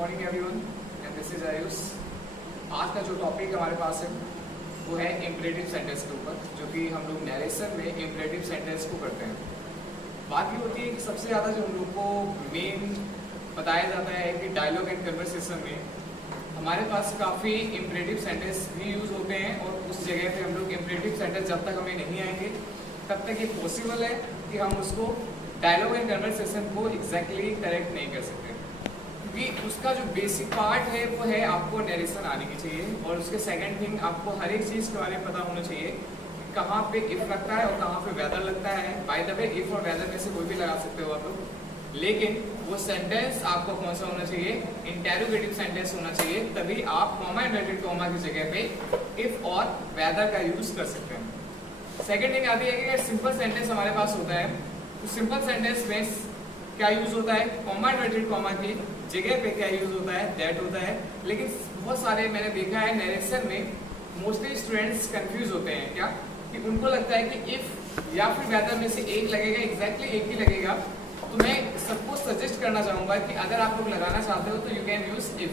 Morning everyone and this is Ayush. आज का जो टॉपिक हमारे पास है वो है इम्परेटिव सेंटेंस के ऊपर, जो कि हम लोग नरेशन में इम्परेटिव सेंटेंस को करते हैं। बात ये होती है कि सबसे ज़्यादा जो हम लोग को मेन बताया जाता है कि डायलॉग एंड कन्वर्सेशन में हमारे पास काफ़ी इम्परेटिव सेंटेंस भी यूज़ होते हैं, और उस जगह पे हम लोग इम्परेटिव सेंटेंस जब तक हमें नहीं आएंगे तब तक ये पॉसिबल है कि हम उसको डायलॉग एंड कन्वर्सेशन को एग्जैक्टली करेक्ट नहीं कर सकते, क्योंकि उसका जो बेसिक पार्ट है वो है आपको नरेशन आने की चाहिए, और उसके सेकंड थिंग आपको हर एक चीज़ के बारे में पता होना चाहिए कि कहाँ पे इफ लगता है और कहाँ पे वेदर लगता है। बाय द वे इफ और वेदर में से कोई भी लगा सकते हो आप लोग, लेकिन वो सेंटेंस आपको कौन सा होना चाहिए, इंटेरोगेटिव सेंटेंस होना चाहिए, तभी आप कॉमा इन्वर्टेड कॉमा की जगह पे इफ और वेदर का यूज कर सकते हैं। सेकंड थिंग आती है कि अगर सिंपल सेंटेंस हमारे पास होता है तो सिंपल सेंटेंस में क्या यूज होता है, कॉमा इन्वर्टेड कॉमा की जगह पे क्या यूज होता है, दैट होता है। लेकिन बहुत सारे मैंने देखा है नरेशन में मोस्टली स्टूडेंट्स कंफ्यूज होते हैं क्या, कि उनको लगता है कि इफ या फिर वेदर में से एक लगेगा, एग्जैक्टली एक ही लगेगा। तो मैं सबको सजेस्ट करना चाहूँगा कि अगर आप लोग लगाना चाहते हो तो यू कैन यूज इफ,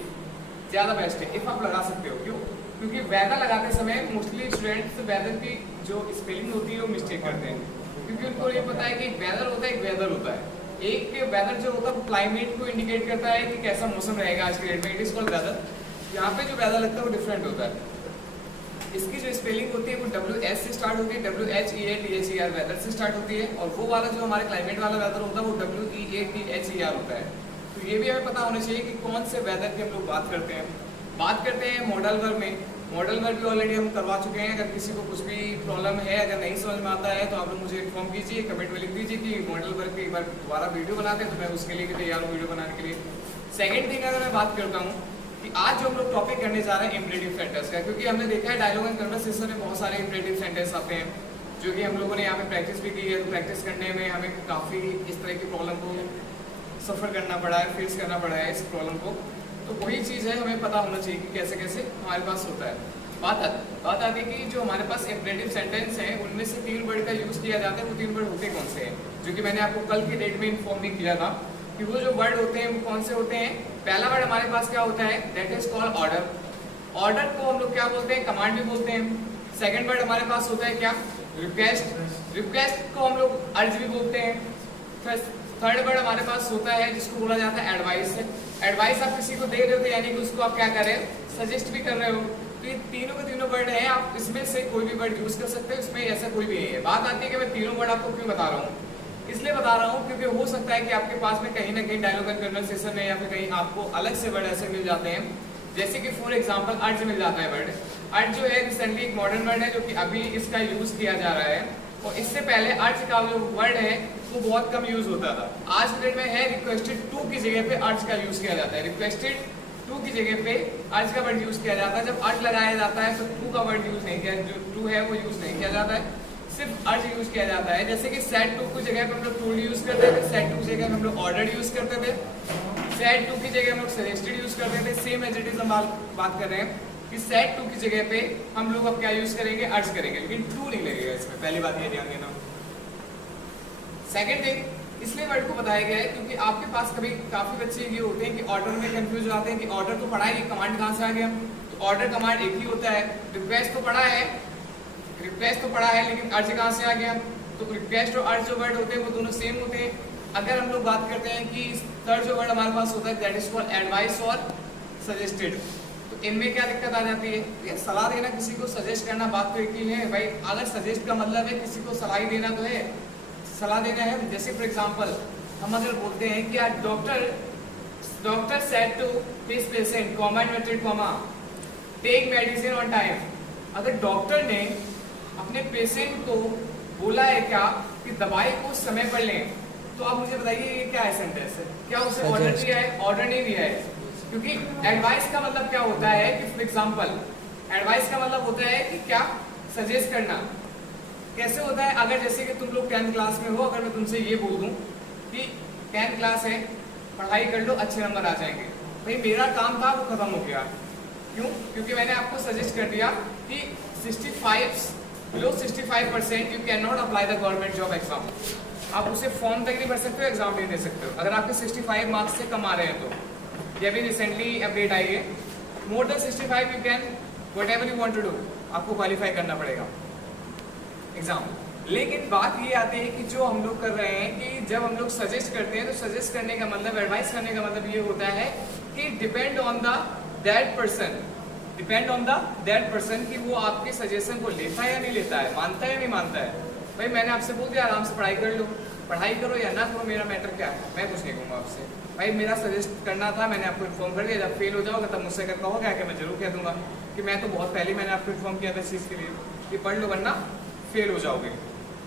ज़्यादा बेस्ट है। इफ आप लगा सकते हो, क्यों? क्योंकि वेदर लगाते समय मोस्टली स्टूडेंट्स वेदर की जो स्पेलिंग होती है वो मिस्टेक करते हैं, क्योंकि उनको ये पता है कि एक वेदर होता है, एक वेदर होता है। एक वेदर जो होता है वो क्लाइमेट को इंडिकेट करता है कि कैसा मौसम रहेगा आज के डेट में, इट इज कॉल्ड वेदर। यहाँ पे जो वेदर लगता है वो डिफरेंट होता है। इसकी जो स्पेलिंग होती है वो WS से स्टार्ट होती है, WHEATHER वेदर से स्टार्ट होती है, और वो वाला जो हमारे क्लाइमेट वाला वेदर होता है वो WEATHER होता है। तो ये भी हमें पता होना चाहिए कि कौन से वेदर की हम लोग बात करते हैं। बात करते हैं मॉडल वर्ब में। मॉडल वर्ब भी ऑलरेडी हम करवा चुके हैं। अगर किसी को कुछ भी प्रॉब्लम है, अगर नहीं समझ में आता है तो आप लोग मुझे इन्फॉर्म कीजिए, कमेंट में लिख दीजिए कि मॉडल वर्ब की एक बार दोबारा वीडियो बनाते हैं, तो मैं उसके लिए भी तैयार हूँ वीडियो बनाने के लिए। सेकेंड थिंग अगर मैं बात करता हूँ कि आज जो हम लोग टॉपिक करने जा रहे हैं इम्परेटिव सेंटेंस का, क्योंकि हमने देखा है डायलॉग एंड कन्वर्सेशन में बहुत सारे इम्परेटिव सेंटेंस आते हैं, जो कि हम लोगों ने यहाँ पे प्रैक्टिस भी की है। तो प्रैक्टिस करने में हमें काफ़ी इस तरह की प्रॉब्लम को सफ़र करना पड़ा है, फेस करना पड़ा है इस प्रॉब्लम को। तो वही चीज़ है, हमें पता होना चाहिए कि कैसे कैसे हमारे पास होता है। बात आती है कि जो हमारे पास इम्परेटिव सेंटेंस हैं उनमें से 3 वर्ड का यूज़ किया जाता है। वो 3 वर्ड होते कौन से हैं, जो कि मैंने आपको कल की डेट में इन्फॉर्म भी किया था कि वो जो वर्ड होते हैं वो कौन से होते हैं। पहला वर्ड हमारे पास क्या होता है, that is called order. Order को हम लोग क्या बोलते हैं, कमांड भी बोलते हैं। सेकंड वर्ड हमारे पास होता है क्या, रिक्वेस्ट। रिक्वेस्ट को हम लोग अर्ज भी बोलते हैं। थर्ड वर्ड हमारे पास होता है जिसको बोला जाता है एडवाइस। एडवाइस आप किसी को दे रहे हो तो यानी कि उसको आप क्या कर रहे हो, सजेस्ट भी कर रहे हो। तो ये तीनों के तीनों वर्ड हैं, आप इसमें से कोई भी वर्ड यूज कर सकते हो, इसमें ऐसा कोई भी नहीं है। बात आती है कि मैं तीनों वर्ड आपको क्यों बता रहा हूँ, इसलिए बता रहा हूँ क्योंकि हो सकता है कि आपके पास में कहीं ना कहीं डायलॉग एंड कन्वर्सेशन में या फिर कहीं आपको अलग से वर्ड ऐसे मिल जाते हैं, जैसे कि फॉर एग्जांपल अर्ज मिल जाता है वर्ड। अर्ज जो है रिसेंटली एक मॉडर्न वर्ड है जो कि अभी इसका यूज किया जा रहा है, और इससे पहले अर्ज का जो वर्ड है वो बहुत कम यूज होता था। आज के डेट में है रिक्वेस्टेड टू की जगह पे अर्ज का यूज किया जाता है। रिक्वेस्टेड टू की जगह पे अर्ज का वर्ड यूज किया जाता है। जब अर्ज लगाया जाता है तो टू का वर्ड यूज नहीं किया, जो टू है वो यूज नहीं किया जाता है, सिर्फ अर्ज यूज किया जाता है। जैसे कि सेड टू की जगह पे हम लोग टोल्ड यूज करते थे, सेड टू की जगह हम लोग ऑर्डर्ड यूज करते थे, सेड टू की जगह हम लोग सजेस्टेड यूज करते थे। सेम एज इट इज हम बात कर रहे हैं कि सेड टू की जगह पे हम लोग अब क्या यूज करेंगे, अर्ज करेंगे, लेकिन टू नहीं लगेगा इसमें। पहली बात ये ध्यान देना। सेकंड थिंग इसलिए वर्ड को बताया गया है क्योंकि आपके पास कभी काफी बच्चे ये होते हैं कि ऑर्डर में कंफ्यूज हो जाते हैं कि ऑर्डर तो पढ़ा है, कमांड कहाँ से आ गया। तो ऑर्डर कमांड एक ही होता है। रिक्वेस्ट तो पढ़ा है, लेकिन अर्ज कहाँ से आ गया। तो रिक्वेस्ट और अर्ज जो वर्ड होते हैं वो दोनों सेम होते हैं। अगर हम लोग बात करते हैं कि थर्ड जो वर्ड हमारे पास होता है दैट इज कॉल्ड एडवाइस और सजेस्टेड, तो इनमें क्या दिक्कत आ जाती है, ये सलाह देना, किसी को सजेस्ट करना, बात तो एक ही है भाई। अगर सजेस्ट का मतलब है किसी को सलाह देना तो है, सलाह देना है। जैसे फॉर एग्जांपल हम अगर बोलते हैं कि आज doctor said to his patient comma inverted comma take medicine on time. अगर डॉक्टर ने अपने पेशेंट को बोला है क्या कि दवाई को समय पर लें, तो आप मुझे बताइए ये क्या है सेंटेंस है, क्या उसे ऑर्डर दिया है, ऑर्डर नहीं दिया है। क्योंकि एडवाइस का मतलब क्या होता है कि फॉर एग्जांपल एडवाइस का मतलब होता है कि क्या, सजेस्ट करना। कैसे होता है, अगर जैसे कि तुम लोग 10th क्लास में हो, अगर मैं तुमसे ये बोल दूं कि 10th क्लास है, पढ़ाई कर लो, अच्छे नंबर आ जाएंगे, भाई मेरा काम था वो खत्म हो गया। क्यों? क्योंकि मैंने आपको सजेस्ट कर दिया कि 65% you can not apply the government job exam. आप उसे फॉर्म तक नहीं भर सकते हो, एग्जाम नहीं दे सकते हो अगर आपके 65 मार्क्स से कम आ रहे हैं तो। ये अभी रिसेंटली अपडेट आई है, more than 65 you can whatever you want to do, आपको क्वालिफाई करना पड़ेगा एग्जाम। लेकिन बात ये आती है कि जो हम लोग कर रहे हैं कि जब हम लोग सजेस्ट करते हैं तो सजेस्ट करने का मतलब, एडवाइस करने का मतलब ये होता है कि depend on the that person, depend on the that person कि वो आपके सजेशन को लेता है या नहीं लेता है, मानता है या नहीं मानता है। भाई मैंने आपसे बोल दिया आराम से पढ़ाई कर लो, पढ़ाई करो या ना करो, मेरा मैटर क्या है, मैं कुछ नहीं कहूँगा आपसे। भाई मेरा सजेस्ट करना था, मैंने आपको इन्फॉर्म कर दिया, जब फेल हो जाओगे तब मुझसे अगर कहोगे क्या, मैं जरूर कह दूंगा कि मैं तो बहुत पहले मैंने आपको इन्फॉर्म किया था इस चीज़ के लिए कि पढ़ लो वरना फेल हो जाओगे।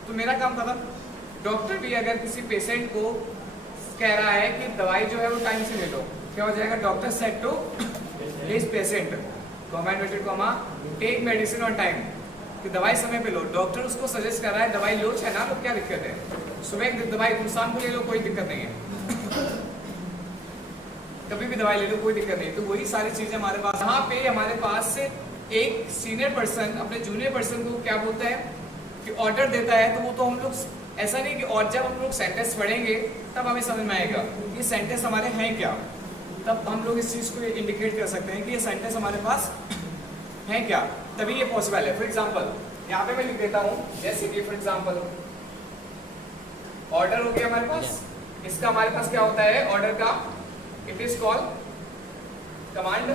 तो मेरा काम खत्म। डॉक्टर भी अगर किसी पेशेंट को कह रहा है कि दवाई जो है वो टाइम से ले लो, क्या हो जाएगा, doctor said to his patient take medicine on time, कि दवाई समय पे लो। डॉक्टर उसको सजेस्ट कर रहा है दवाई लो चाहे ना लो, क्या दिक्कत है, सुबह दवाई तुम शाम को ले लो, कोई दिक्कत नहीं है, कभी भी दवाई ले लो, कोई दिक्कत नहीं। तो वही सारी चीजें हमारे पास, यहाँ पे हमारे पास से एक सीनियर पर्सन अपने जूनियर पर्सन को क्या बोलता है कि ऑर्डर देता है, तो वो तो हम लोग ऐसा नहीं कि, और जब हम लोग सेंटेंस पढ़ेंगे तब हमें समझ में आएगा ये सेंटेंस हमारे हैं क्या, तब हम लोग इस चीज को इंडिकेट कर सकते हैं कि ये सेंटेंस हमारे पास है क्या, तभी ये पॉसिबल है। फॉर एग्जाम्पल यहाँ पे मैं लिख देता हूँ, जैसे कि फॉर एग्जाम्पल ऑर्डर हो गया हमारे पास, इसका हमारे पास क्या होता है ऑर्डर का, इट इज कॉल कमांड,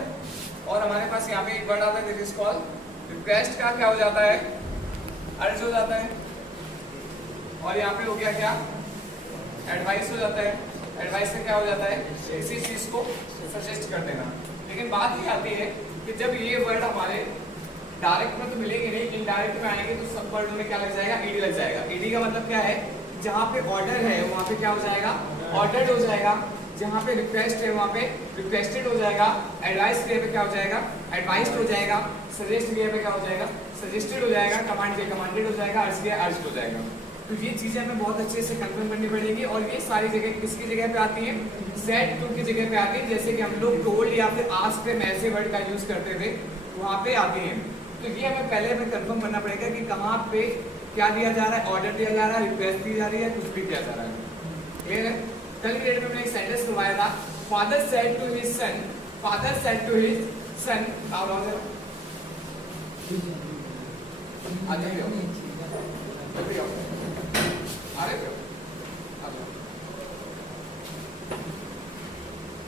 और हमारे पास यहाँ पे एक वर्ड आता है इट इज कॉल रिक्वेस्ट, का क्या हो जाता है, अर्ज हो जाता है, और यहाँ पे हो गया क्या, एडवाइस हो जाता है, एडवाइस से क्या हो जाता है, इसी चीज को सजेस्ट कर देना। लेकिन बात ये आती है कि जब ये वर्ड हमारे डायरेक्ट में तो मिलेंगे नहीं, इनडायरेक्ट में आएंगे तो सब वर्डों में क्या लग जाएगा, ईडी लग जाएगा। ईडी का मतलब क्या है, जहाँ पे ऑर्डर है वहाँ पे क्या हो जाएगा, ऑर्डर्ड हो जाएगा, जहाँ पे रिक्वेस्ट है वहाँ पे रिक्वेस्टेड हो जाएगा, एडवाइस क्रिया पे क्या हो जाएगा, एडवाइस्ड हो जाएगा, सजेस्ट क्रिया पे क्या हो जाएगा, सजेस्टेड हो जाएगा, कमांड पे कमांडेड हो जाएगा, अर्ज क्रिया अर्ज्ड हो जाएगा। तो ये चीजें हमें बहुत अच्छे से कंफर्म करनी पड़ेगी, और ये सारी जगह किसकी जगह पे आती है, सेड टू की जगह पे आती है। जैसे कि हम लोग टोल्ड या फिर आस्क पे ऐसे वर्ड का यूज करते थे वहाँ पे आती है। तो ये हमें पहले हमें कंफर्म करना पड़ेगा कि कहाँ पे क्या दिया जा रहा है, ऑर्डर दिया जा रहा है, रिक्वेस्ट दी जा रही है, कुछ भी किया जा रहा है। क्लियर है। कल की डेट में मैंने एक सेंटेंस करवाया था, father said to his son, father said to his son,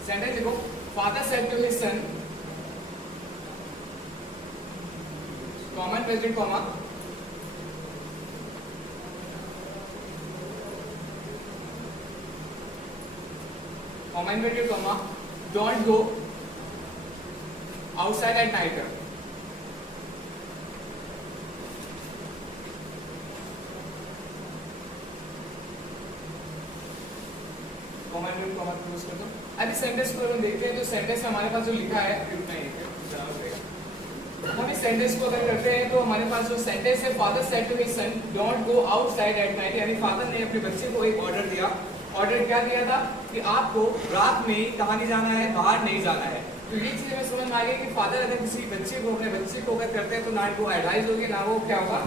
sentence लिखो, father said to his son, common present comma, comma inverted comma, don't go outside at night. Comma inverted comma use कर दो। अभी sentence को हम देखते हैं, तो sentence में हमारे पास जो लिखा है उतना ही है, हम इस सेंटेंस को अगर करते हैं तो हमारे पास जो सेंटेंस है, father said to his son don't go outside at night, यानी फादर ने अपने बच्चे को एक ऑर्डर दिया। ऑर्डर क्या दिया था कि आपको रात में कहाँ नहीं जाना है, बाहर नहीं जाना है। तो ये चीज हमें समझ में आ गई कि फादर अगर किसी बच्चे को, अपने बच्चे को अगर करते हैं तो ना वो एडवाइस होगी ना वो क्या होगा,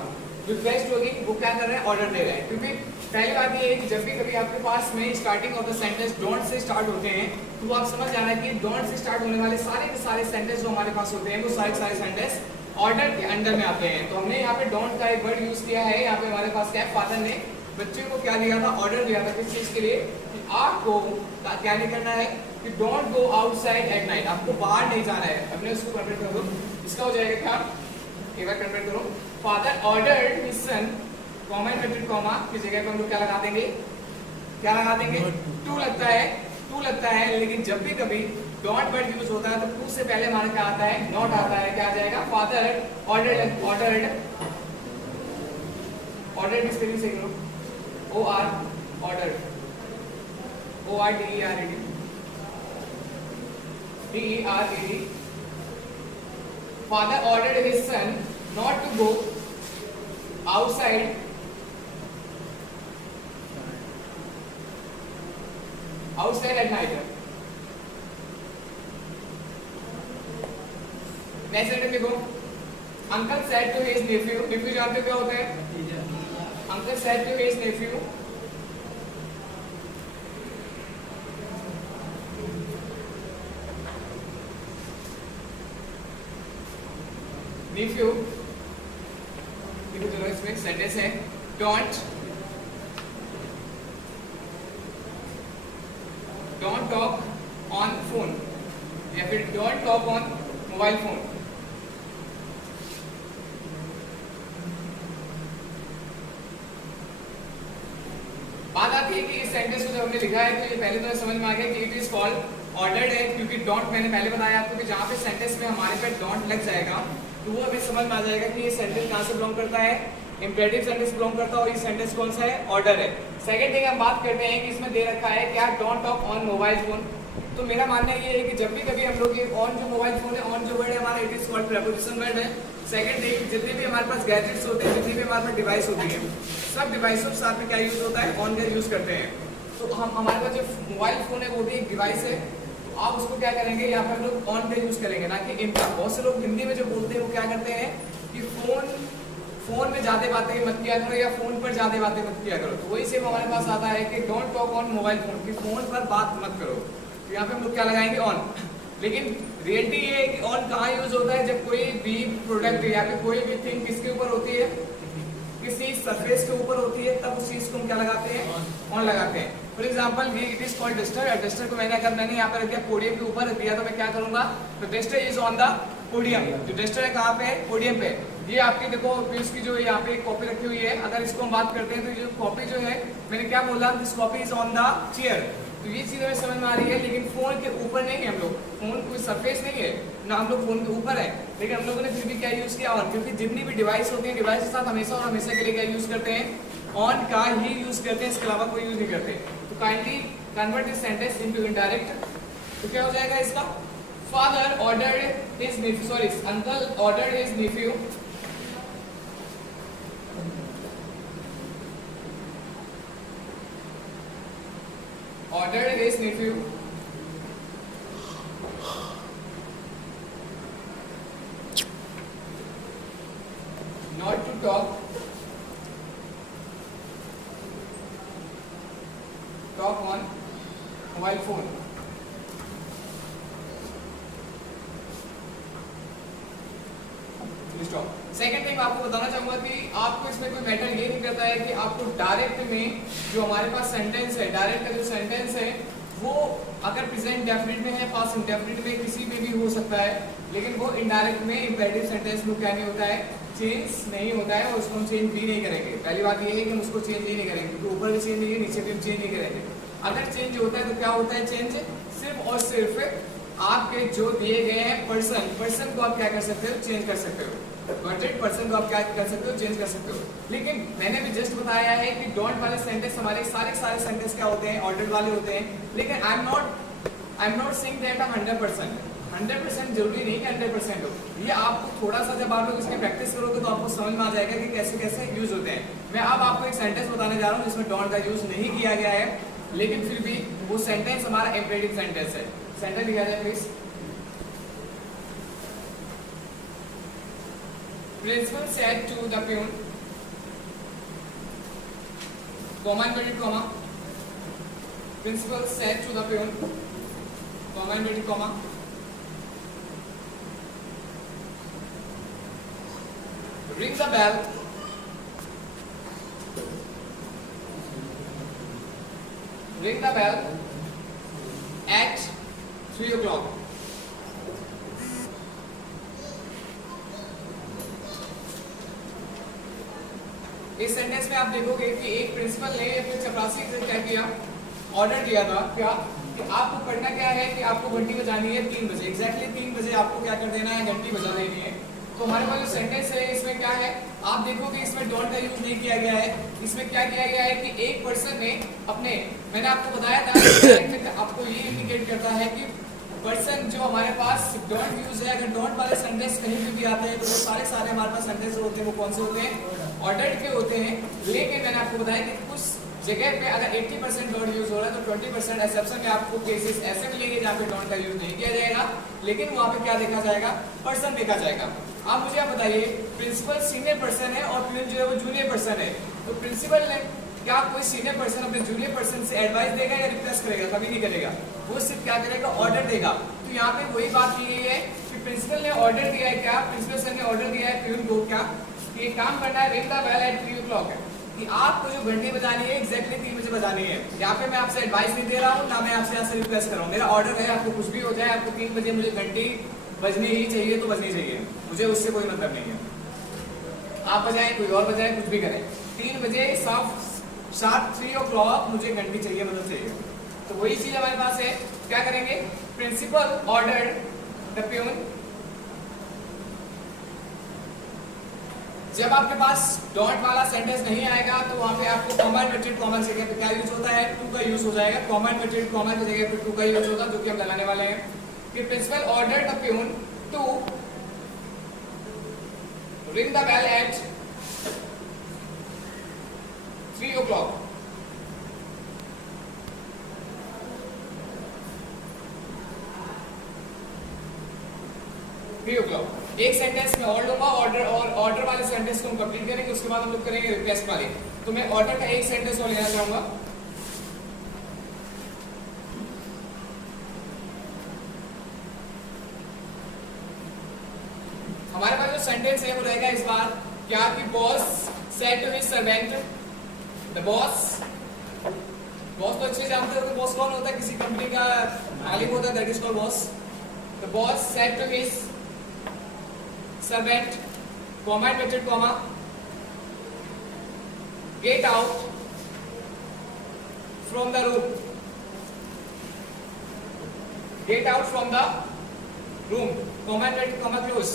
रिक्वेस्ट होगी, वो क्या कर रहे हैं, ऑर्डर दे रहे हैं। क्योंकि पहली बात ये है कि जब भी कभी आपके पास में starting of the sentence don't say start होते हैं तो आप समझ जाना है कि डोंट से स्टार्ट होने वाले सारे के सारे सेंटेंस जो हमारे पास होते हैं वो सारे सेंटेंस ऑर्डर के अंडर में आते हैं। तो हमने यहाँ पे डोंट का एक वर्ड यूज किया है। यहाँ पे हमारे पास क्या, फादर ने बच्चे को क्या दिया था, ऑर्डर दिया था किस चीज के लिए, कि आपको क्या नहीं करना है, कि don't go outside at night, आपको बाहर नहीं जाना है। हमने उसको कन्वर्ट कर दो, इसका हो जाएगा क्या, एक बार कन्वर्ट करो, फादर ऑर्डर्ड हिज सन, कॉमा इन्वर्टेड कॉमा की जगह पर हम लोग क्या लगा देंगे, क्या लगा देंगे, टू लगता है, लेकिन जब भी कभी डॉट वर्ड यूज होता है तो टू से पहले हमारा क्या आता है, नॉट आता है। क्या आ जाएगा, फादर ऑर्डर्ड की स्पेलिंग सही करो, O R ordered, O R D E R E D, father ordered his son not to go outside at night. Next sentence देखो, uncle said to his nephew, nephew जानते हो क्या होता है, uncle said to his nephew, nephew, चलो इसमें sentence है don't talk on phone या फिर don't talk on mobile phone. बात आती है कि इस सेंटेंस को जब हमने लिखा है तो ये पहले तो समझ में आ गया कि इट इज कॉल्ड ऑर्डर्ड है, क्योंकि डोंट मैंने पहले बताया आपको कि जहाँ पे सेंटेंस में हमारे पे डोंट लग जाएगा तो वो हमें समझ में आ जाएगा कि ये सेंटेंस कहाँ से बिलोंग करता है, इंपेरेटिव सेंटेंस बिलोंग करता है और ये सेंटेंस कौन सा है, ऑर्डर है। सेकंड थिंग हम बात करते हैं कि इसमें दे रखा है क्या, don't talk on mobile phone. तो मेरा मानना ये है कि जब भी कभी हम लोग ये ऑन जो मोबाइल फोन है, ऑन जो वर्ड है हमारा, it is called preposition word है। सेकंड थिंग, जितने भी हमारे पास गैजेट्स होते हैं, जितनी भी हमारे पास डिवाइस होती है, सब डिवाइसों के साथ में क्या यूज होता है, ऑन का यूज करते हैं। तो हम हमारे पास जो मोबाइल फोन है वो भी एक डिवाइस है, तो आप उसको क्या करेंगे, यहाँ पे हम लोग ऑन का यूज करेंगे ना कि इन का। बहुत से लोग हिंदी में जो बोलते हैं वो क्या करते हैं कि फोन में ज्यादा बातें मत किया करो या फोन पर ज्यादा बातें मत किया करो। तो वही सेम हमारे पास आता है कि don't talk on mobile phone, कि फोन पर बात मत करो। तो यहाँ पे हम लोग क्या लगाएंगे, ऑन। लेकिन रियलिटी ये है कि ऑन कहाँ यूज होता है, जब कोई भी प्रोडक्ट या फिर कोई भी थिंग किसके ऊपर होती है, किसी सरफेस के ऊपर होती है, तब उस चीज को हम क्या लगाते हैं, ऑन लगाते हैं। फॉर एग्जाम्पल ये it is called duster. Duster को मैंने यहाँ पर रख दिया, पोडियम के ऊपर रख दिया, तो मैं क्या करूंगा, तो duster is on the podium. जो डस्टर है कहाँ पे है, पोडियम पे। ये आपकी देखो इसकी जो यहाँ पे कॉपी रखी हुई है, अगर इसको हम बात करते हैं तो ये कॉपी जो है, मैंने क्या बोला, this copy is on the chair. तो ये चीज हमें समझ में आ रही है, लेकिन फोन के ऊपर नहीं है हम लोग, फोन कोई सरफेस नहीं है ना, हम लोग फोन के ऊपर है, लेकिन हम लोगों ने फिर भी क्या यूज किया, ऑन। क्योंकि जितनी भी डिवाइस होती है, डिवाइस के साथ हमेशा और हमेशा के लिए क्या यूज करते हैं, ऑन का ही यूज करते हैं, इसके अलावा कोई यूज नहीं करते। तो kindly convert this sentence into indirect. तो क्या हो जाएगा इसका, father ordered his Neiphiu, sorry uncle ordered his Neiphiu ordered his nephew not to talk on mobile phone। Second thing आपको बताना चाहूंगा कि आपको इसमें कोई मैटर ये नहीं करता है कि आपको डायरेक्ट में जो हमारे पास सेंटेंस है, डायरेक्ट का जो सेंटेंस है वो अगर प्रेजेंट डेफिनेट में है, पास्ट इंडेफिनिट में, किसी में भी हो सकता है, लेकिन वो इनडायरेक्ट में इंपेरेटिव सेंटेंस में क्या नहीं होता है, चेंज नहीं होता है, और उसको हम चेंज भी नहीं करेंगे। पहली बात ये है कि हम उसको चेंज ही नहीं करेंगे, क्योंकि ऊपर भी चेंज नहीं है, नीचे भी हम चेंज नहीं करेंगे। अगर चेंज होता है तो क्या होता है, चेंज सिर्फ और सिर्फ आपके जो दिए गए हैं पर्सन को आप क्या कर सकते हो, चेंज कर सकते हो। पर्सन को आप क्या कर सकते हो, चेंज कर सकते हो। लेकिन मैंने भी जस्ट बताया है कि डोंट वाले सेंटेंस हमारे सारे सेंटेंस क्या होते हैं, ऑर्डर वाले होते हैं। लेकिन I am not saying that 100% जरूरी नहीं कि 100% हो। ये आपको थोड़ा सा जब आप लोग इसकी प्रैक्टिस करोगे तो आपको समझ में आ जाएगा कि कैसे कैसे यूज होते हैं। मैं अब आपको एक सेंटेंस बताने जा रहा हूँ जिसमें डोंट का यूज नहीं किया गया है, लेकिन फिर भी वो सेंटेंस हमारा इंपेरेटिव सेंटेंस है। सेंटेंस लिखा जाए please. Principal said to the peon, comma inverted comma. Principal said to the peon, comma inverted comma. Ring the bell. Ring the bell at 3 o'clock. इस सेंटेंस में आप देखोगे कि एक प्रिंसिपल ने या फिर चपरासी से क्या किया, ऑर्डर दिया था क्या कि आपको करना क्या है कि आपको घंटी बजानी है 3 बजे, एग्जैक्टली 3 बजे आपको क्या कर देना है, घंटी बजा देनी है। तो हमारे पास जो सेंटेंस है इसमें क्या है, आप देखोगे इसमें डोंट का यूज नहीं किया गया है। इसमें क्या किया गया है कि एक पर्सन ने अपने, मैंने आपको बताया था आपको ये इंडिकेट करता है कि पर्सन जो हमारे पास डोंट यूज है, अगर डोंट वाले सेंटेंस कहीं भी आते हैं तो वो सारे हमारे पास सेंटेंस होते हैं वो कौन से होते हैं, ऑर्डर्ड के होते हैं। लेकिन मैंने आपको बताया कि कुछ जगह पे अगर 80% डोंट यूज हो रहा है तो 20% एक्सेप्शन में आपको केसेस ऐसे मिलेंगे जहाँ पे डोंट का यूज नहीं किया जाएगा, लेकिन वहाँ पे क्या देखा जाएगा, पर्सन देखा जाएगा। आप मुझे आप बताइए, प्रिंसिपल सीनियर पर्सन है और प्यून जो है वो जूनियर पर्सन है, तो प्रिंसिपल ने क्या कोई सीनियर पर्सन अपने जूनियर पर्सन से एडवाइस देगा या रिक्वेस्ट करेगा? कभी नहीं करेगा। वो सिर्फ क्या करेगा? ऑर्डर देगा। तो यहाँ पे वही बात की गई है कि प्रिंसिपल ने ऑर्डर दिया है, क्या प्रिंसिपल सर ने ऑर्डर दिया है प्यून को, क्या ये काम करना है, ring the bell at 3 o'clock है, कि आपको जो घंटी बजानी है एग्जैक्टली 3 बजे बजानी है। यहाँ पे मैं आपसे एडवाइस नहीं दे रहा हूँ, ना मैं आपसे यहाँ से रिक्वेस्ट कर रहा हूँ। मेरा ऑर्डर है, आपको कुछ भी हो जाए, आपको 3 बजे मुझे घंटी बजनी ही चाहिए तो बजनी चाहिए, मुझे उससे कोई मतलब नहीं है। आप बजाएं, कोई और बजाए, कुछ भी करें, 3 बजे शार्प 3 o'clock मुझे घंटी चाहिए, मतलब चाहिए। तो वही चीज हमारे पास है। क्या करेंगे? Principal order the peon. जब आपके पास डॉट वाला सेंटेंस नहीं आएगा तो वहां पे आपको कॉमा इन्वर्टेड कॉमा की जगह पे क्या यूज होता है? टू का यूज हो जाएगा। कॉमा इन्वर्टेड कॉमा की जगह पे टू का यूज होगा, जो कि हम लगाने वाले हैं कि principal order the peon to ring the bell at 3 o'clock। एक सेंटेंस में और लूंगा, ऑर्डर और ऑर्डर वाले सेंटेंस को हम कंप्लीट करेंगे, उसके बाद हम लोग करेंगे रिक्वेस्ट वाले। तो मैं ऑर्डर का एक सेंटेंस और लेना चाहूंगा। हमारे पास जो सेंटेंस है वो रहेगा इस बार क्या कि boss said to his servant, the boss तो अच्छे जानते हो कि बॉस कौन होता है, किसी कंपनी का मालिक होता है, that is called boss. The boss said to his servant, comma inverted comma, get out from the room, get out from the room, comma inverted comma close।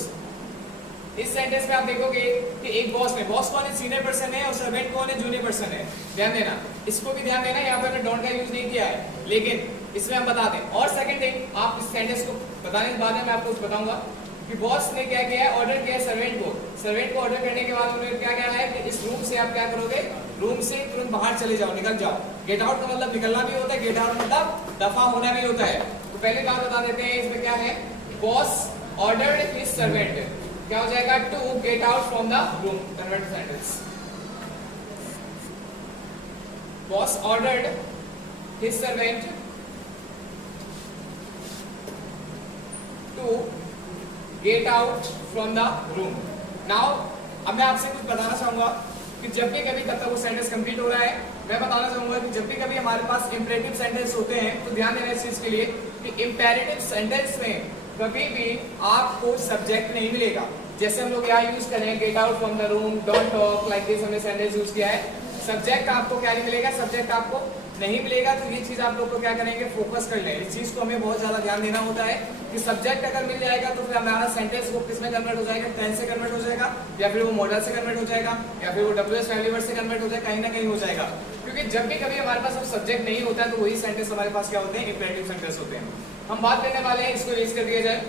इस सेंटेंस में आप देखोगे कि एक बॉस में, बॉस कौन है? सीनियर पर्सन है, और सर्वेंट कौन है? जूनियर पर्सन है। ध्यान देना, इसको भी ध्यान देना, यहाँ पे हमने डोंट का यूज नहीं किया है, लेकिन इसमें हम बता दें। और सेकंड थिंग, आप इस सेंटेंस को बताने के बाद मैं आपको बताऊंगा कि बॉस ने क्या किया है? ऑर्डर किया है सर्वेंट को ऑर्डर करने के बाद उन्होंने क्या किया है कि इस रूम से आप क्या करोगे? रूम से तुरंत बाहर चले जाओ, निकल जाओ। गेट आउट का मतलब निकलना भी होता है, गेट आउट मतलब दफा होना भी होता है। तो पहले बात बता देते हैं, इसमें क्या है? बॉस ऑर्डर्ड हिज सर्वेंट, क्या हो जाएगा? To get out from the room, convert sentence. Boss ordered his servant to get out from the room. Now अब मैं आपसे कुछ बताना चाहूंगा कि जब भी कभी, तब तक वो सेंटेंस कंप्लीट हो रहा है, मैं बताना चाहूंगा कि जब भी कभी हमारे पास इंपेरेटिव सेंटेंस होते हैं तो ध्यान देना इस चीज के लिए कि इंपेरेटिव सेंटेंस में कभी भी आपको सब्जेक्ट नहीं मिलेगा। जैसे हम लोग यहाँ यूज करें gate out from the room, don't talk, like this हमने सेंटेंस यूज किया है। सब्जेक्ट आपको क्या नहीं मिलेगा? सब्जेक्ट आपको नहीं मिलेगा। तो ये चीज आप लोग को क्या करेंगे? फोकस कर लें। इस चीज को हमें बहुत ज्यादा ध्यान देना होता है कि सब्जेक्ट अगर मिल जाएगा तो फिर हमारा सेंटेंस वो किसमें कन्वर्ट हो जाएगा? टेंस से कन्वर्ट हो जाएगा, या फिर वो मॉडल से कन्वर्ट हो जाएगा, या फिर वो डब्ल्यूएस फैमिली वर्ड से कन्वर्ट हो जाएगा, कहीं ना कहीं हो जाएगा। क्योंकि जब भी कभी हमारे पास सब्जेक्ट नहीं होता है तो वही सेंटेंस हमारे पास क्या होते हैं? इंपेरेटिव सेंटेंस होते हैं। हम बात करने वाले हैं, इसको रेज कर दिया जाए।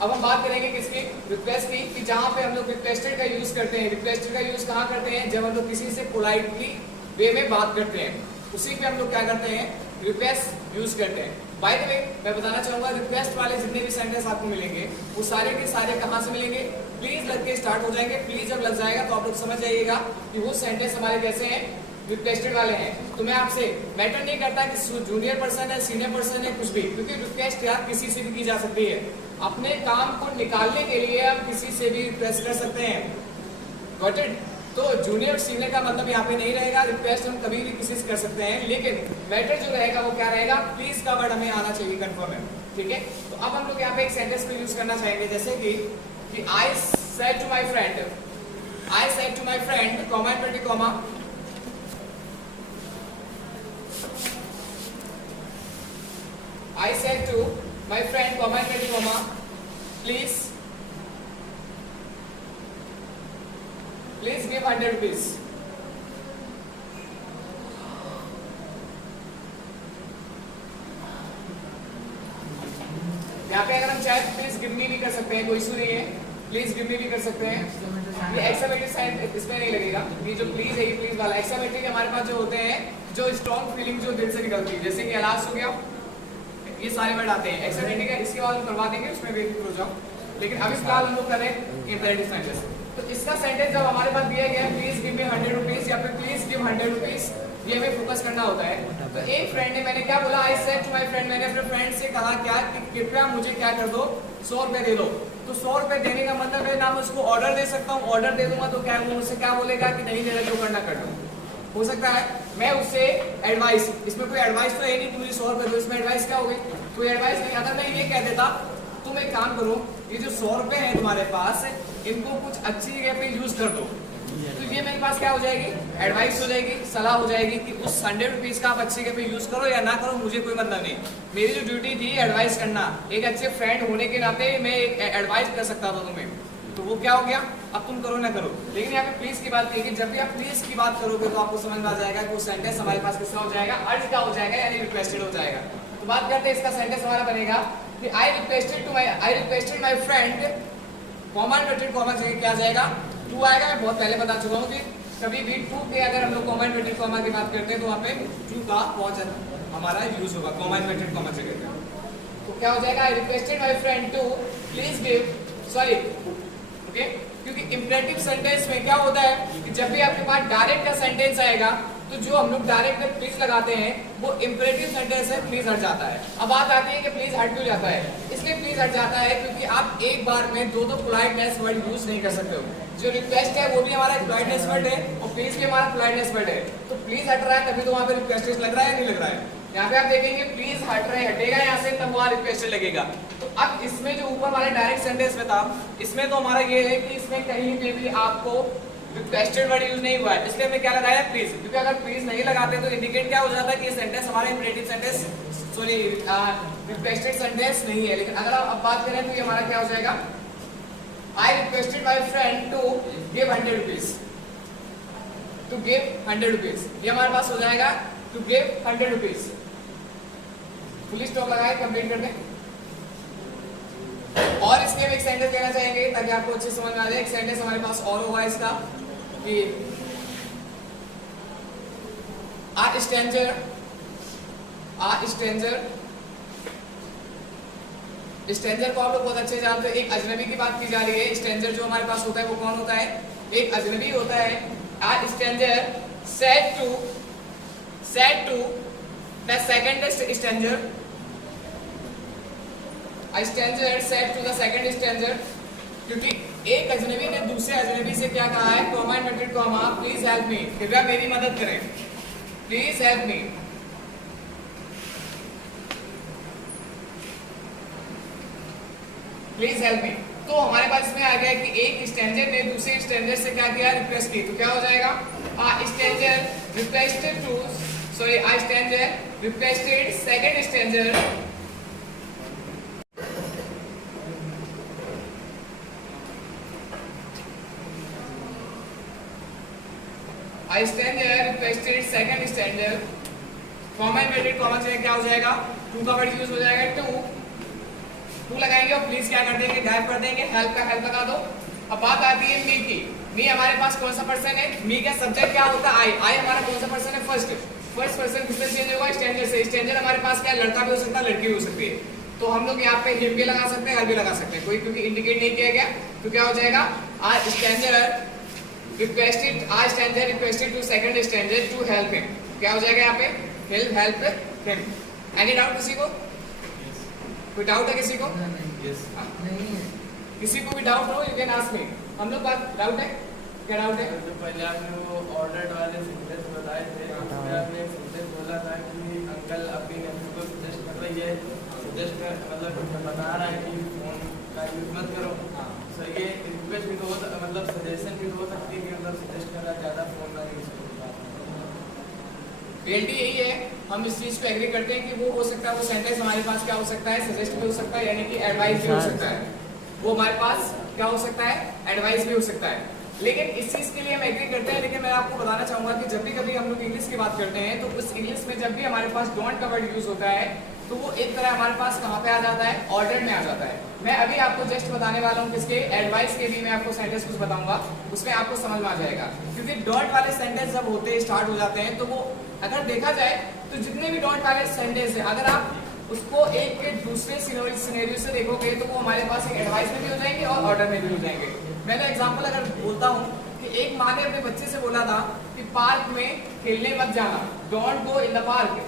अब हम बात करेंगे किसकी? रिक्वेस्ट की, कि जहां पे हम लोग रिक्वेस्टेड का यूज करते हैं। रिक्वेस्टेड का यूज कहां करते हैं? जब हम लोग किसी से पोलाइटली वे में बात करते हैं, उसी पे हम लोग क्या करते हैं? रिक्वेस्ट यूज करते हैं। बाय द वे मैं बताना चाहूंगा, रिक्वेस्ट वाले जितने भी सेंटेंस आपको मिलेंगे वो सारे के सारे कहां से मिलेंगे? प्लीज लग के स्टार्ट हो जाएंगे। प्लीज जब लग जाएगा तो आप लोग समझ जाइएगा कि वो सेंटेंस हमारे कैसे हैं? रिक्वेस्टेड वाले हैं। तो मैं आपसे मैटर नहीं करता कि जूनियर पर्सन है, सीनियर पर्सन है, कुछ भी, क्योंकि रिक्वेस्ट यार किसी से भी की जा सकती है। अपने काम को निकालने के लिए हम किसी से भी रिक्वेस्ट कर सकते हैं। Got it? तो जूनियर सीनियर का मतलब यहाँ पे नहीं रहेगा। रिक्वेस्ट हम कभी भी किसी से कर सकते हैं, लेकिन मैटर जो रहेगा वो क्या रहेगा? प्लीज का वर्ड हमें आना चाहिए, कंफर्म है। ठीक है, तो अब हम लोग यहाँ पे एक सेंटेंस को यूज करना चाहेंगे, जैसे कि I said to my friend, I said to my friend, comma inverted comma, I said to my friend, comma inverted comma, please give 100 rupees. यहाँ पे अगर हम चाहे तो प्लीज गिव मी भी कर सकते हैं, कोई इशू नहीं है। प्लीज गिव मी भी कर सकते हैं। ये एक्सामेटिव साइन इसमें नहीं लगेगा। ये जो प्लीज है, ये प्लीज वाला एक्सामेटिव हमारे पास जो होते हैं, जो स्ट्रॉन्ग फीलिंग जो दिल से निकलती है, जैसे कि अलास हो गया, ये सारे वर्ड आते हैं। एक्सामेटिव है, इसके बाद हम करवा देंगे, उसमें बेफिक्र हो जाओ। लेकिन अभी फिलहाल हम लोग कर रहे हैं इंपेरेटिव सेंटेंस। तो तो इसका सेंटेंस जब हमारे पास दिया गया है प्लीज गिव मी 100 रुपीज या फिर प्लीज गिव 100 रुपीज, ये हमें फोकस करना होता है। तो एक फ्रेंड ने, मैंने क्या बोला, I said to my friend, मैंने अपने फ्रेंड से कहा क्या कि कृपया मुझे क्या कर दो, 100 रुपए दे दो। तो 100 रुपए देने का मतलब है ना मैं उसको ऑर्डर दे सकता हूँ, ऑर्डर दे दूंगा तो क्या वो मुझसे क्या बोलेगा कि नहीं देना, जो करना कर दो। हो सकता है मैं उससे एडवाइस, इसमें कोई एडवाइस तो है नहीं, मुझे 100 रुपए दो, इसमें एडवाइस क्या हो गई, कोई एडवाइस नहीं। अगर मैं ये कह देता तुम एक काम करो, ये जो 100 रुपए है तुम्हारे पास, इनको कुछ अच्छी जगह पे यूज कर दो, तो ये मेरे पास क्या हो जाएगी, एडवाइस हो जाएगी, सलाह हो जाएगी कि उस 100 रुपीज का आप अच्छी जगह पे यूज करो या ना करो, मुझे कोई मतलब नहीं। मेरी जो ड्यूटी थी एडवाइस करना, एक अच्छे फ्रेंड होने के नाते मैं एक एडवाइस कर सकता था तुम्हें, तो वो क्या हो गया, अब तुम करो ना करो। लेकिन यहाँ पे प्लीज की बात की, जब भी आप प्लीज की बात करोगे तो आपको समझ में आ जाएगा कि वो सेंटेंस हमारे पास किसका हो जाएगा, अर्ज का हो जाएगा, यानी रिक्वेस्टेड हो जाएगा। तो बात करते हैं इसका सेंटेंस हमारा बनेगा कि आई requested my friend, comma inverted comma जगह क्या जाएगा, टू आएगा। मैं बहुत पहले बता चुका हूँ कि कभी भी टू के अगर हम लोग कॉमा इन्वर्टेड कॉमा की बात करते हैं तो वहाँ पे टू का बहुत हमारा यूज होगा कॉमा इन्वर्टेड कॉमा जगह पे। तो क्या हो जाएगा, I requested my friend to please give, sorry okay, क्योंकि इंपरेटिव सेंटेंस में क्या होता है कि जब भी आपके पास डायरेक्ट का सेंटेंस आएगा तो जो हम लोग डायरेक्ट में प्लीज लगाते हैं वो इंपरेटिव सेंटेंस है, प्लीज हट जाता है। अब बात आती है कि प्लीज हट क्यों जाता है, इसलिए प्लीज हट जाता है क्योंकि आप एक बार में दो पोलाइटनेस वर्ड यूज नहीं कर सकते हो। जो रिक्वेस्ट है वो भी हमारा पोलाइटनेस वर्ड है और प्लीज भी हमारा पोलाइटनेस वर्ड है। तो प्लीज हट रहा है तभी तो वहां पे रिक्वेस्टेड लग रहा है, नहीं लग रहा है। यहाँ पे आप देखेंगे प्लीज हट रहे हटेगा यहाँ से, तब वहां रिक्वेस्टेड लगेगा। तो अब इसमें जो ऊपर वाले डायरेक्ट सेंटेंस में था, इसमें तो हमारा ये है कि इसमें कहीं पे भी आपको रिक्वेस्टेड वर्ड यूज नहीं हुआ है, इसलिए हमने क्या लगाया प्लीज, क्योंकि अगर प्लीज नहीं लगाते तो इंडिकेट क्या हो जाता है कि ये सेंटेंस हमारा imperative sentence, sorry requested sentence नहीं है। लेकिन अगर अब बात करें तो ये हमारा क्या हो जाएगा, I requested my friend to give 100 rupees, to give 100 rupees, ये हमारे पास हो जाएगा to give 100 rupees. Full stop लगाए, कंप्लीट कर दें। और इसके हम एक सेंटेंस देना चाहेंगे ताकि आपको अच्छे समझ में आ जाए। एक सेंटेंस हमारे पास और होगा इसका कि a stranger स्ट्रेंजर को आप लोग बहुत अच्छे जानते हैं, एक अजनबी की बात की जा रही है। स्ट्रेंजर जो हमारे पास होता है वो कौन होता है, एक अजनबी होता है। a stranger said to the second stranger, a stranger said to the second stranger, क्योंकि एक अजनबी ने दूसरे अजनबी से क्या कहा है, comma inverted comma, please help me, कृपया मेरी मदद करें, please help me. Please help me. तो हमारे पास इसमें आ गया कि एक स्ट्रेंजर ने दूसरे स्ट्रेंजर से क्या किया, रिक्वेस्ट की। तो क्या हो जाएगा, stranger requested to, sorry stranger requested second stranger, stranger requested second stranger, comma inverted comma से क्या हो जाएगा, टू का वर्ड यूज हो जाएगा, टू लगाएंगे और प्लीज क्या कर देंगे, गायब कर देंगे, हेल्प का हेल्प लगा दो। अब बात आती है मी की। मी हमारे पास कौन सा पर्सन है, मी का सब्जेक्ट क्या होता है, आई हमारा कौन सा पर्सन है, फर्स्ट पर्सन किससे चेंज होगा, स्ट्रेंजर से। स्ट्रेंजर हमारे पास क्या, लड़का भी हो सकता है, लड़की भी हो सकती है। तो हम लोग यहाँ पे हिम भी लगा सकते हैं, हर भी लगा सकते हैं, कोई क्योंकि इंडिकेट नहीं किया गया। तो क्या हो जाएगा, stranger requested to second stranger to help him, क्या हो जाएगा यहाँ पे, हेल्प हिम। एनी डाउट किसी को, कोई डाउट है किसी को? yes. किसी को भी डाउट हो यू कैन आस्क मी। हम लोग बात, डाउट है, क्या डाउट है? जो पहले आपने वो ऑर्डर्ड वाले सेंटेंस बताए थे, उसमें आपने सेंटेंस बोला था कि अंकल अपनी नेफ्यू को सजेस्ट कर रही है, सजेस्ट मतलब बता रहा है कि फोन का यूज मत करो। सो ये रिक्वेस्ट भी तो हो, मतलब सजेशन भी तो हो सकती है कि मतलब सजेस्ट कर रहा है ज़्यादा फोन का यूज करो। रियलिटी यही है, हम इस चीज को एग्री करते हैं कि वो हो सकता है, वो सेंटेंस हमारे पास क्या हो सकता है, सजेस्ट भी हो सकता है, यानी कि एडवाइस भी हो सकता है। वो हमारे पास क्या हो सकता है, एडवाइस भी हो सकता है। लेकिन इस चीज के लिए हम एग्री करते हैं। लेकिन मैं आपको बताना चाहूंगा कि जब भी कभी हम लोग इंग्लिश की बात करते हैं तो उस इंग्लिश में जब भी हमारे पास डोंट का वर्ड यूज होता है तो वो एक तरह हमारे पास कहाँ पे आ जाता है, ऑर्डर में आ जाता है। मैं अभी आपको जस्ट बताने वाला हूँ किसके, एडवाइस के भी मैं आपको सेंटेंस कुछ बताऊंगा, उसमें आपको समझ में आ जाएगा। क्योंकि डॉट वाले सेंटेंस जब होते स्टार्ट हो जाते हैं तो वो अगर देखा जाए तो जितने भी डॉट वाले सेंटेंस है, अगर आप उसको एक के दूसरे दूसरे सिनेरियो से देखोगे तो वो हमारे पास एक एडवाइस में भी हो जाएंगे और ऑर्डर में भी हो जाएंगे। मैंने एग्जांपल अगर बोलता हूँ कि एक माँ ने अपने बच्चे से बोला था कि पार्क में खेलने मत जाना, don't go in the park,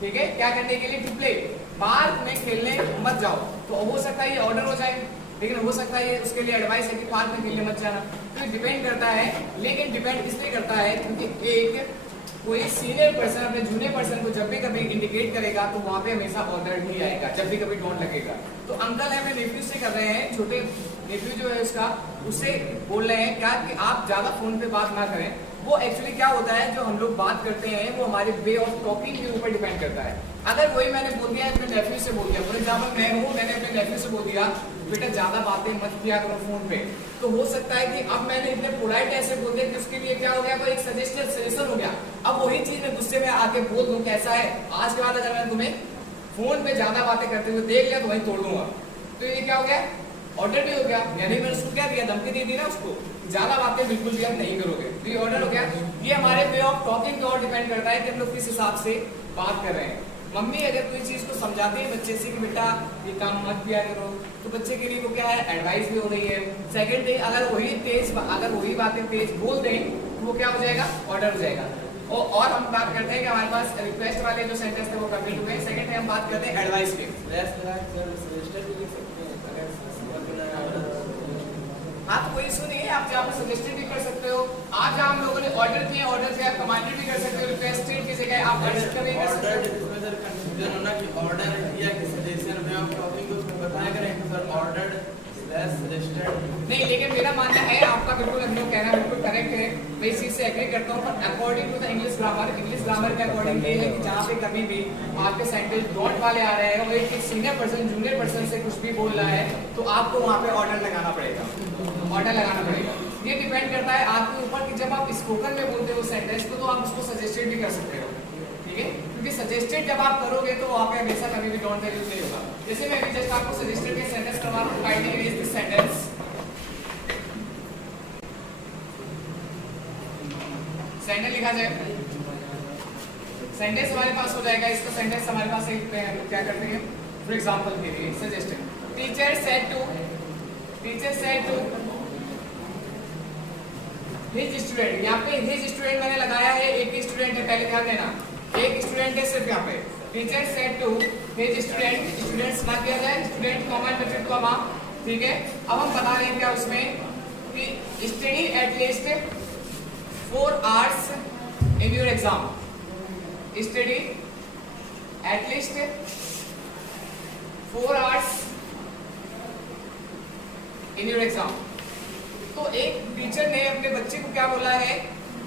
ठीक है, क्या करने के लिए, टू प्ले, पार्क में खेलने मत जाओ। तो हो सकता है ये ऑर्डर हो जाए, लेकिन हो सकता है उसके लिए एडवाइस है कि पार्क में खेलने मत जाना। तो डिपेंड करता है, लेकिन डिपेंड इसलिए करता है क्योंकि एक कोई सीनियर पर्सन अपने जूनियर पर्सन को जब भी कभी इंडिकेट करेगा तो वहां पे हमेशा ऑर्डर ही आएगा, जब भी कभी डोंट लगेगा। तो अंकल है अपने नेफ्यू से कर रहे हैं, छोटे नेफ्यू जो है उसका, उससे बोल रहे हैं क्या कि आप ज्यादा फोन पे बात ना करें। वो एक्चुअली क्या होता है, जो हम लोग बात करते हैं वो हमारे वे ऑफ टॉकिंग के ऊपर डिपेंड करता है। अगर वही मैंने बोल दिया अपने नेफ्यू से बोल दिया, फॉर एग्जाम्पल मैं हूँ, मैंने अपने नेफ्यू से बोल दिया बेटा ज्यादा बातें मत किया करो फोन पे, तो हो सकता है कि अब मैंने इतने पोलाइट ऐसे बोल दिया कि उसके लिए क्या हो गया, वो एक सजेशन हो गया। अब वही चीज मैं गुस्से में आके बोल दूं कैसा है, आज के बाद अगर मैं तुम्हें फोन पे ज्यादा बातें करते हुए देख लिया तो वहीं तोड़ दूंगा, तो ये क्या हो गया, ऑर्डर भी हो गया। यानी मैंने उसको क्या दिया, धमकी दे दी ना उसको, ज्यादा बातें बिल्कुल भी आप नहीं करोगे, तो ये ऑर्डर हो गया। ये हमारे वे ऑफ टॉकिंग के और डिपेंड करता है कि हम लोग किस हिसाब से बात कर रहे हैं। मम्मी अगर कोई चीज को समझाती है बच्चे से कि बेटा ये काम मत किया करो, तो बच्चे के लिए वो क्या है, एडवाइस भी हो रही है। सेकंड थिंग, अगर वही बातें तेज बोल दें तो वो क्या हो जाएगा, ऑर्डर हो जाएगा। और हम बात करते हैं कि हमारे पास रिक्वेस्ट वाले जो सेंटेंस थे वो कंप्लीट हुए। सेकंड हम बात करते हैं एडवाइस के। हाँ, तो कोई इशू नहीं है, आप जहाँ पर सजेस्टेड भी कर सकते हो। आज जहाँ हम लोगों ने ऑर्डर किए, ऑर्डर से आप कमांडेड भी कर सकते हो, रिक्वेस्टेड की जगह आप ऑर्डर भी कर सकते हो। सर कंफ्यूजन होना कि ऑर्डर किया कि सजेशन वे ऑफ टॉकिंग उसमें बताया करें कि सर ऑर्डर्ड स्लैश सजेस्टेड नहीं, लेकिन मेरा मानना है आपका बिल्कुल हम लोग कहना बिल्कुल करेक्ट है, मैं इस चीज से एग्री करता हूँ। पर according to the English grammar के अकॉर्डिंग ये है कि जहाँ पे कभी भी आपके सेंटेंस डॉट वाले आ रहे हैं और एक सीनियर पर्सन जूनियर पर्सन से कुछ भी बोल रहा है तो आपको वहाँ पे ऑर्डर लगाना पड़ेगा, ऑर्डर लगाना पड़ेगा। ये डिपेंड करता है आपके ऊपर कि जब आप स्पोकन में बोलते हो सेंटेंस को तो आप उसको सजेस्टेड भी कर सकते हो, ठीक है, क्योंकि सजेस्टेड जब आप करोगे तो वहाँ पे हमेशा कभी भी डोंट का यूज नहीं होगा। जैसे मैं अभी जस्ट आपको सजेस्टेड के सेंटेंस करवा रहा हूँ, kindly read this sentence. Sentence लिखा जाए, सेंटेंस हमारे पास हो जाएगा। इसका सेंटेंस हमारे पास एक क्या करते हैं, फॉर एग्जांपल के लिए suggested, teacher said to his student. यहाँ पे हिज स्टूडेंट मैंने लगाया है, एक ही स्टूडेंट है, पहले ध्यान देना, एक स्टूडेंट है सिर्फ यहाँ पे। Teacher said to his student, students ना किया जाए, स्टूडेंट कॉमन बच्चे को हम, ठीक है। अब हम बता रहे हैं क्या उसमें कि study at least 4 hours in your exam, study at least 4 hours in your exam। तो एक टीचर ने अपने बच्चे को क्या बोला है,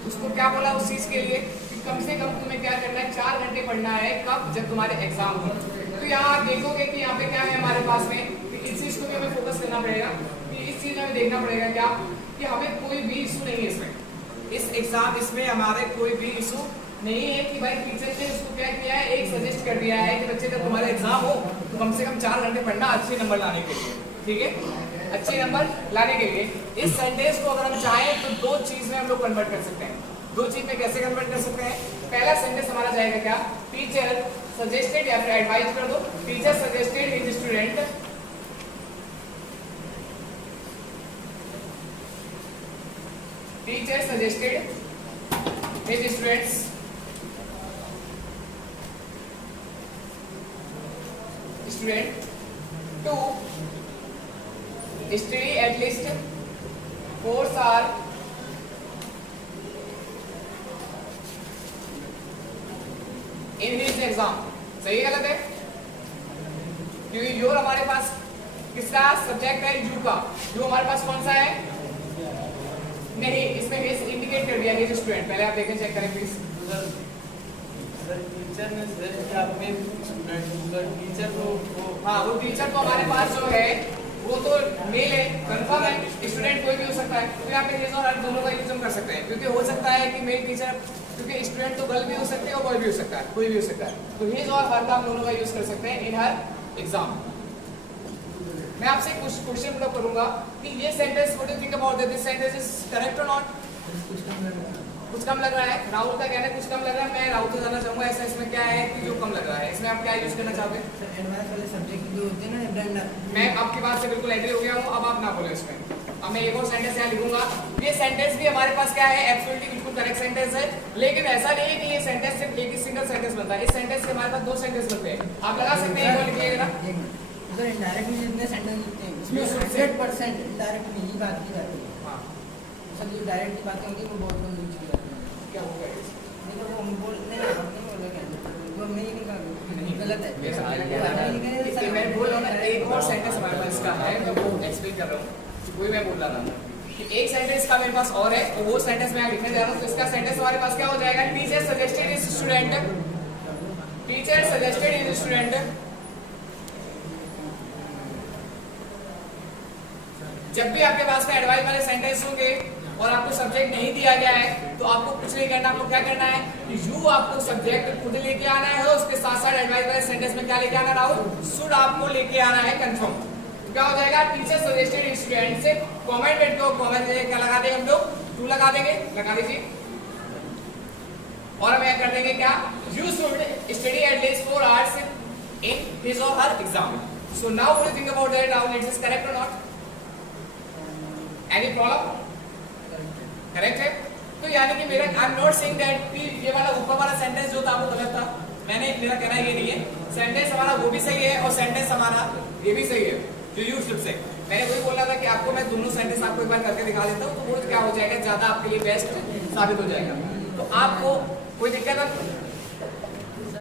उसको क्या बोला उस चीज के लिए कि कम से कम तुम्हें क्या करना है, 4 घंटे पढ़ना है, कब, जब तुम्हारे एग्जाम हो। तो यहाँ आप देखोगे कि यहाँ पे क्या है हमारे पास में, कि इस चीज को भी हमें फोकस करना पड़ेगा, कि इस चीज में हमें देखना पड़ेगा क्या कि हमें कोई भी इशू नहीं है इसमें, इस एग्जाम इसमें हमारे कोई भी इशू नहीं है कि भाई टीचर ने उसको क्या किया है, एक सजेस्ट कर दिया है कि बच्चे जब तुम्हारा एग्जाम हो तो कम से कम 4 घंटे पढ़ना अच्छे नंबर लाने के लिए, ठीक है, अच्छे नंबर लाने के लिए। इस सेंटेंस को अगर हम चाहें तो 2 चीज में हम लोग कन्वर्ट कर सकते हैं। 2 चीज में कैसे कन्वर्ट कर सकते हैं, पहला सेंटेंस हमारा जाएगा क्या, टीचर सजेस्टेड, या फिर एडवाइज कर दो, teacher suggested his student, teacher suggested his students to study at least 4 hours in his exam। सही है गलत है, क्योंकि योर हमारे पास किसका सब्जेक्ट है, यू का, जो हमारे पास कौन सा है, नहीं, इसमें हिज इंडिकेट कर दिया, हिज स्टूडेंट। पहले आप देखें, चेक करें प्लीज। टीचर ने सजेस्ट किया अपने स्टूडेंट को, टीचर को, हाँ, वो टीचर तो हमारे पास जो है वो तो मेल है, कंफर्म है, स्टूडेंट कोई भी हो सकता है। तो यहाँ पे हिज और हर दोनों का यूज हम कर सकते हैं, क्योंकि हो सकता है कि मेल टीचर, क्योंकि स्टूडेंट तो गर्ल भी हो सकते हैं और बॉय भी हो सकता है, कोई भी हो सकता है। तो हिज और हर का हम दोनों का यूज कर सकते हैं इन हर एग्जाम। मैं आपसे कुछ क्वेश्चन करूंगा कि ये sentence, what do you think about this sentence, is correct और नॉट? कुछ कम लग रहा है, राहुल का कहना है कुछ कम लग रहा है, मैं राहुल को जाना चाहूंगा ऐसा इसमें क्या है कि जो कम लग रहा है, इसमें आप क्या यूज करना चाहोगे? सर एडवांस वाले सब्जेक्ट जो होते हैं ना ब्लेंडर, मैं आपकी बात से बिल्कुल एग्री हो गया हूँ, अब आप ना बोलो इसमें। अब मैं एक और सेंटेंस यहाँ लिखूंगा, ये सेंटेंस भी हमारे पास क्या है, एब्सोल्युटली बिल्कुल करेक्ट सेंटेंस है, लेकिन ऐसा नहीं है कि ये सेंटेंस सिर्फ एक ही सिंगल सेंटेंस बनता है, इस सेंटेंस से हमारे पास दो सेंटेंस बनते हैं, आप लगा सकते हैं, एक और लिखिएगा। सर इनडायरेक्टली जितने सेंटेंस लिखते हैं उसमें 100% इनडायरेक्ट नहीं बात की जाती है। हाँ, सर जो डायरेक्ट की बातें होती है वो बहुत कम यूज की जाती है। क्या होगा ये? नहीं तो वो हम बोलते हैं, हम नहीं बोलेंगे, जो हम नहीं लिखा गलत है। ये सब मैं बोल रहा हूँ ना, एक और सेंटेंस हमारे पास इसका है, मैं वो एक्सप्लेन कर रहा हूँ, वही मैं बोल रहा था कि एक सेंटेंस का मेरे पास और है, और वो सेंटेंस मैं लिखने जा रहा हूँ। तो इसका सेंटेंस हमारे पास क्या हो जाएगा, teacher suggested is student, teacher suggested is student. जब भी आपके पास में एडवाइस वाले सेंटेंस होंगे और आपको सब्जेक्ट नहीं दिया गया है तो आपको कुछ नहीं करना, आपको क्या करना है, यू आपको सब्जेक्ट खुद लेके आना है, और उसके साथ साथ एडवाइस वाले सेंटेंस में क्या लेके आना है राहुल, शुड आपको लेके आना है कंफर्म। तो क्या हो जाएगा, टीचर सजेस्टेड स्टूडेंट से कमेंट को कमेंट क्या लगा देंगे हम लोग, टू लगा देंगे, लगा दीजिए, और हम यह कर देंगे क्या, you should study at least 4 hours in his or her exam. So now what do you think about that, Rahul? Is this correct or not? Any problem? Correct है। तो यानी कि मेरा I am not saying that कि ये वाला ऊपर वाला सेंटेंस जो था वो गलत था, मैंने मेरा कहना ये नहीं है, सेंटेंस हमारा वो भी सही है और सेंटेंस हमारा ये भी सही है जो यू शुड से। मैंने वही बोला था कि आपको मैं दोनों सेंटेंस आपको एक बार करके दिखा देता हूँ, तो वो क्या हो जाएगा, ज्यादा आपके लिए बेस्ट साबित हो जाएगा। तो आपको कोई दिक्कत है?